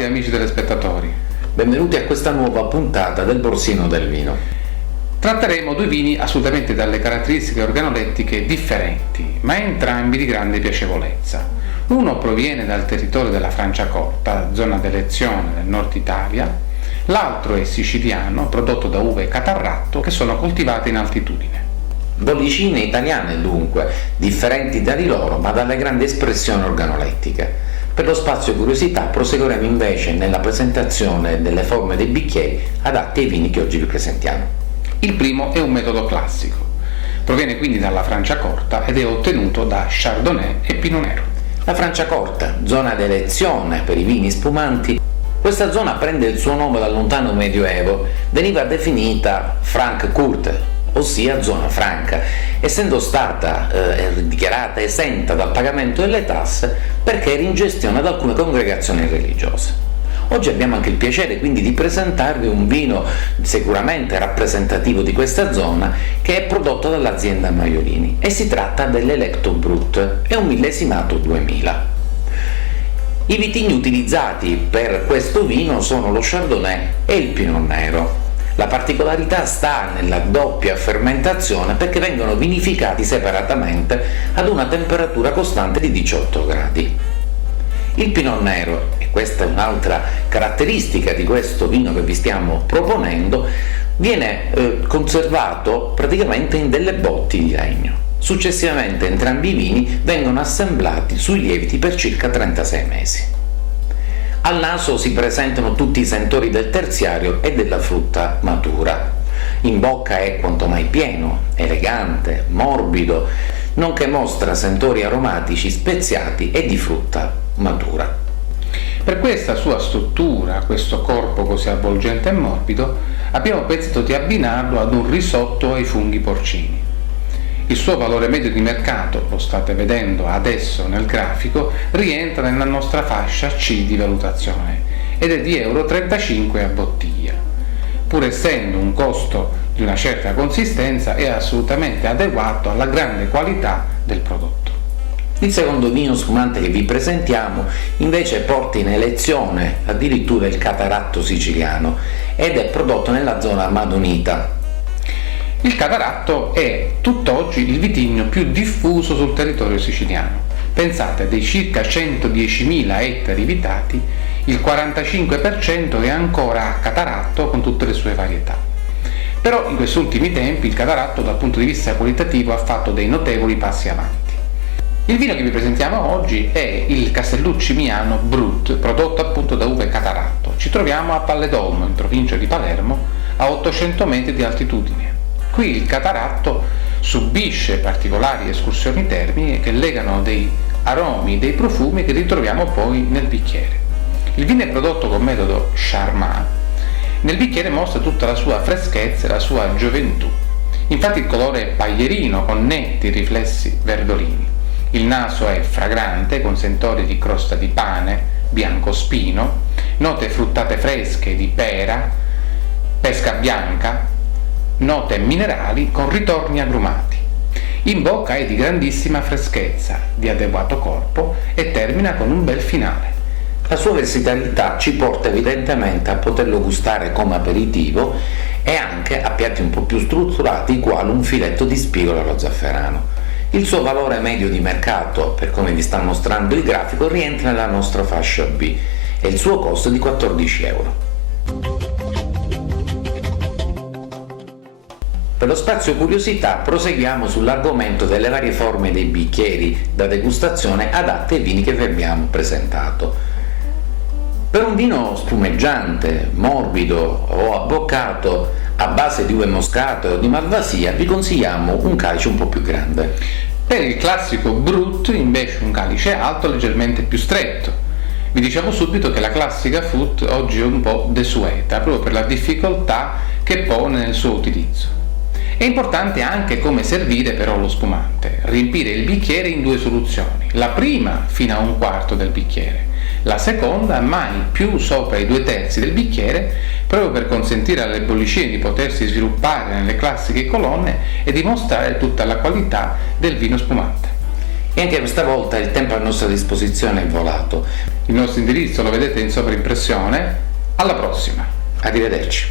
Bentrovati amici telespettatori. Benvenuti a questa nuova puntata del Borsino del Vino. Tratteremo due vini assolutamente dalle caratteristiche organolettiche differenti, ma entrambi di grande piacevolezza. Uno proviene dal territorio della Franciacorta, zona d'elezione del nord Italia, l'altro è siciliano, prodotto da uve Catarratto, che sono coltivate in altitudine. Bollicine italiane dunque, differenti da di loro ma dalle grandi espressioni organolettiche. Per lo spazio curiosità proseguiremo invece nella presentazione delle forme dei bicchieri adatti ai vini che oggi vi presentiamo. Il primo è un metodo classico, proviene quindi dalla Franciacorta ed è ottenuto da Chardonnay e Pinot Nero. La Franciacorta, zona d'elezione per i vini spumanti, questa zona prende il suo nome dal lontano Medioevo, veniva definita Franc-Courte, ossia zona franca, essendo stata dichiarata esenta dal pagamento delle tasse perché era in gestione ad alcune congregazioni religiose. Oggi abbiamo anche il piacere quindi di presentarvi un vino sicuramente rappresentativo di questa zona che è prodotto dall'azienda Maiolini e si tratta dell'Electo Brut, è un millesimato 2000. I vitigni utilizzati per questo vino sono lo Chardonnay e il Pinot Nero. La particolarità sta nella doppia fermentazione perché vengono vinificati separatamente ad una temperatura costante di 18 gradi. Il Pinot Nero, e questa è un'altra caratteristica di questo vino che vi stiamo proponendo, viene conservato praticamente in delle botti di legno. Successivamente entrambi i vini vengono assemblati sui lieviti per circa 36 mesi. Al naso si presentano tutti i sentori del terziario e della frutta matura. In bocca è quanto mai pieno, elegante, morbido, nonché mostra sentori aromatici speziati e di frutta matura. Per questa sua struttura, questo corpo così avvolgente e morbido, abbiamo pensato di abbinarlo ad un risotto ai funghi porcini. Il suo valore medio di mercato, lo state vedendo adesso nel grafico, rientra nella nostra fascia C di valutazione ed è di €35 a bottiglia. Pur essendo un costo di una certa consistenza, è assolutamente adeguato alla grande qualità del prodotto. Il secondo vino spumante che vi presentiamo invece porta in elezione addirittura il Cataratto siciliano ed è prodotto nella zona Madonita. Il Cataratto è tutt'oggi il vitigno più diffuso sul territorio siciliano. Pensate, dei circa 110.000 ettari vitati, il 45% è ancora a Cataratto con tutte le sue varietà. Però in questi ultimi tempi il Cataratto dal punto di vista qualitativo ha fatto dei notevoli passi avanti. Il vino che vi presentiamo oggi è il Castellucci Miano Brut, prodotto appunto da uve Cataratto. Ci troviamo a Valle d'Olmo, in provincia di Palermo, a 800 metri di altitudine. Qui il Cataratto subisce particolari escursioni termiche che legano dei aromi, dei profumi che ritroviamo poi nel bicchiere. Il vino è prodotto con metodo Charmat. Nel bicchiere mostra tutta la sua freschezza e la sua gioventù. Infatti il colore è paglierino con netti riflessi verdolini. Il naso è fragrante con sentori di crosta di pane, bianco spino, note fruttate fresche di pera, pesca bianca, note minerali con ritorni agrumati. In bocca è di grandissima freschezza, di adeguato corpo e termina con un bel finale. La sua versatilità ci porta evidentemente a poterlo gustare come aperitivo e anche a piatti un po' più strutturati quali un filetto di spigolo allo zafferano. Il suo valore medio di mercato, per come vi sta mostrando il grafico, rientra nella nostra fascia B e il suo costo è di €14. Per lo spazio curiosità proseguiamo sull'argomento delle varie forme dei bicchieri da degustazione adatte ai vini che vi abbiamo presentato. Per un vino spumeggiante, morbido o abboccato a base di uve moscate o di malvasia vi consigliamo un calice un po' più grande. Per il classico Brut invece un calice alto leggermente più stretto. Vi diciamo subito che la classica Foot oggi è un po' desueta proprio per la difficoltà che pone nel suo utilizzo. È importante anche come servire però lo spumante, riempire il bicchiere in due soluzioni, la prima fino a un quarto del bicchiere, la seconda mai più sopra i 2/3 del bicchiere, proprio per consentire alle bollicine di potersi sviluppare nelle classiche colonne e dimostrare tutta la qualità del vino spumante. E anche questa volta il tempo a nostra disposizione è volato. Il nostro indirizzo lo vedete in sovraimpressione. Alla prossima! Arrivederci.